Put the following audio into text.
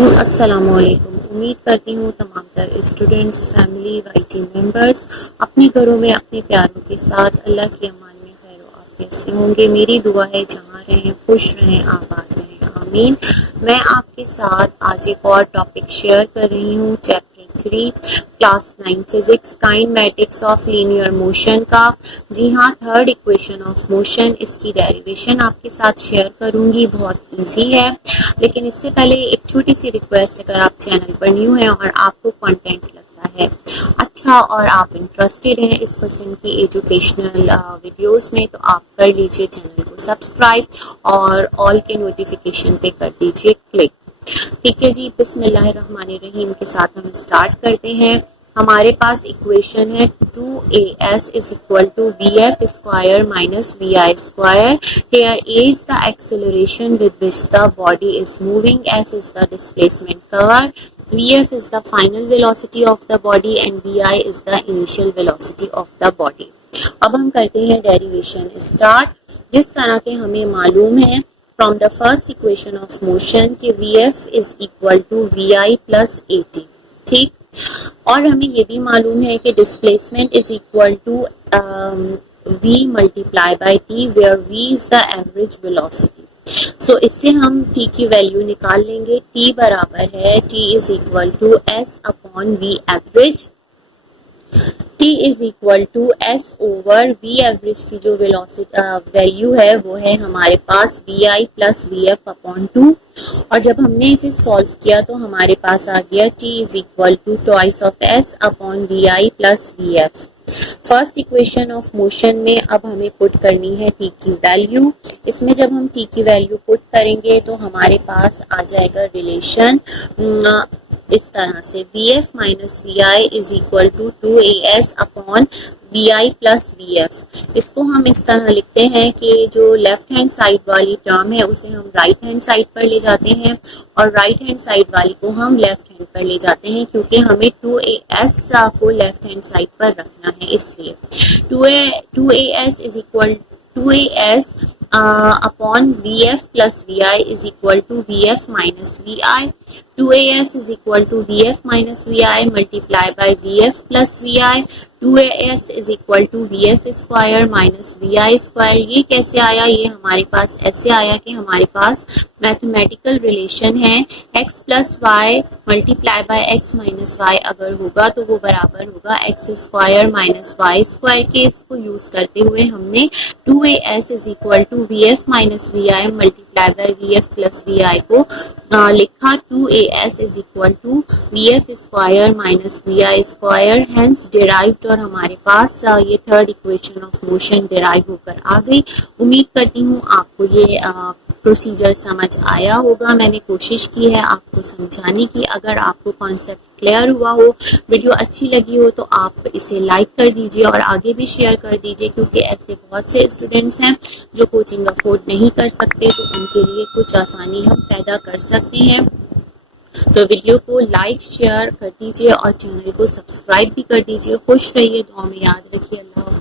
हूँ। अस्सलामुअलैकुम। उम्मीद करती हूँ तमाम तर स्टूडेंट्स, फैमिली, वाईटी मेंबर्स अपने घरों में अपने प्यारों के साथ अल्लाह के अमान में खैर आफियत से होंगे। मेरी दुआ है जहाँ रहें खुश रहें, आबाद रहें, आमीन। मैं आपके साथ आज एक और टॉपिक शेयर कर रही हूँ, chapter 3 class 9 physics kinematics of linear motion का। जी हाँ, थर्ड इक्वेशन ऑफ मोशन, इसकी डेरिवेशन आपके साथ शेयर करूंगी। बहुत इजी है, लेकिन इससे पहले एक छोटी सी रिक्वेस्ट, अगर आप चैनल पर न्यू हैं और आपको कंटेंट लगता है अच्छा और आप इंटरेस्टेड हैं इस किस्म की एजुकेशनल वीडियोस में, तो आप कर लीजिए चैनल को सब्सक्राइब और ऑल के नोटिफिकेशन पे कर दीजिए क्लिक। ठीक है जी, बिस्मिल्लाहिर्रहमानिर्रहीम के साथ हम स्टार्ट करते हैं। हमारे पास इक्वेशन है 2as is equal to vf square minus vi square. Here a is the acceleration with which the body is moving, s is the displacement covered, vf is the final velocity of the body and vi is the initial velocity of the body. अब हम करते हैं derivation start. जिस तरह के हमें मालूम है from the first equation of motion कि vf is equal to vi plus at, ठीक। और हमें ये भी मालूम है कि displacement is equal to v multiply by t, where v is the average velocity. So इससे हम t की वैल्यू निकाल लेंगे। t बराबर है t is equal to s upon v average. t is equal to S over V average की जो velocity value है वो है हमारे पास vi plus V F upon 2। और जब हमने इसे सॉल्व किया तो हमारे पास आ गया t is equal to twice of s upon vi plus V F. First equation of motion में अब हमें पुट करनी है t की वैल्यू। इसमें जब हम t की वैल्यू पुट करेंगे तो हमारे पास आ जाएगा रिलेशन इस तरह से, V F minus V I is equal to 2as upon V I plus V F. इसको हम इस तरह लिखते हैं कि जो लेफ्ट हैंड साइड वाली टर्म है उसे हम राइट हैंड साइड पर ले जाते हैं और राइट हैंड साइड वाली को हम लेफ्ट हैंड पर ले जाते हैं, क्योंकि हमें 2as को लेफ्ट हैंड साइड पर रखना है। इसलिए 2as is equal 2as upon V F plus V I is equal to V F minus V I. 2as is equal to vf minus vi multiply by vf plus vi. 2as is equal to vf square minus vi square. ये कैसे आया? ये हमारे पास ऐसे आया कि हमारे पास मैथमेटिकल रिलेशन है x plus Y multiply by x minus Y अगर होगा तो वो बराबर होगा x square minus Y square के। इसको यूज करते हुए हमने 2as is equal to vf minus vi multiply by vf plus vi को लिखा 2as is equal to vf square minus vi square, hence derived. और हमारे पास ये third equation of motion derive होकर आ गई। उम्मीद करती हूँ आपको ये प्रोसीजर समझ आया होगा। मैंने कोशिश की है आपको समझाने की। अगर आपको कॉन्सेप्ट क्लियर हुआ हो, वीडियो अच्छी लगी हो तो आप इसे लाइक कर दीजिए और आगे भी शेयर कर दीजिए, क्योंकि ऐसे बहुत से स्टूडेंट्स हैं जो कोचिंग अफोर्ड नहीं कर सकते, तो उनके लिए कुछ आसानी हम पैदा कर सकते हैं। तो वीडियो को लाइक शेयर कर दीजिए और चैनल को सब्सक्राइब भी कर दीजिए। खुश रहिए, दुआ में याद रखिए। अल्लाह।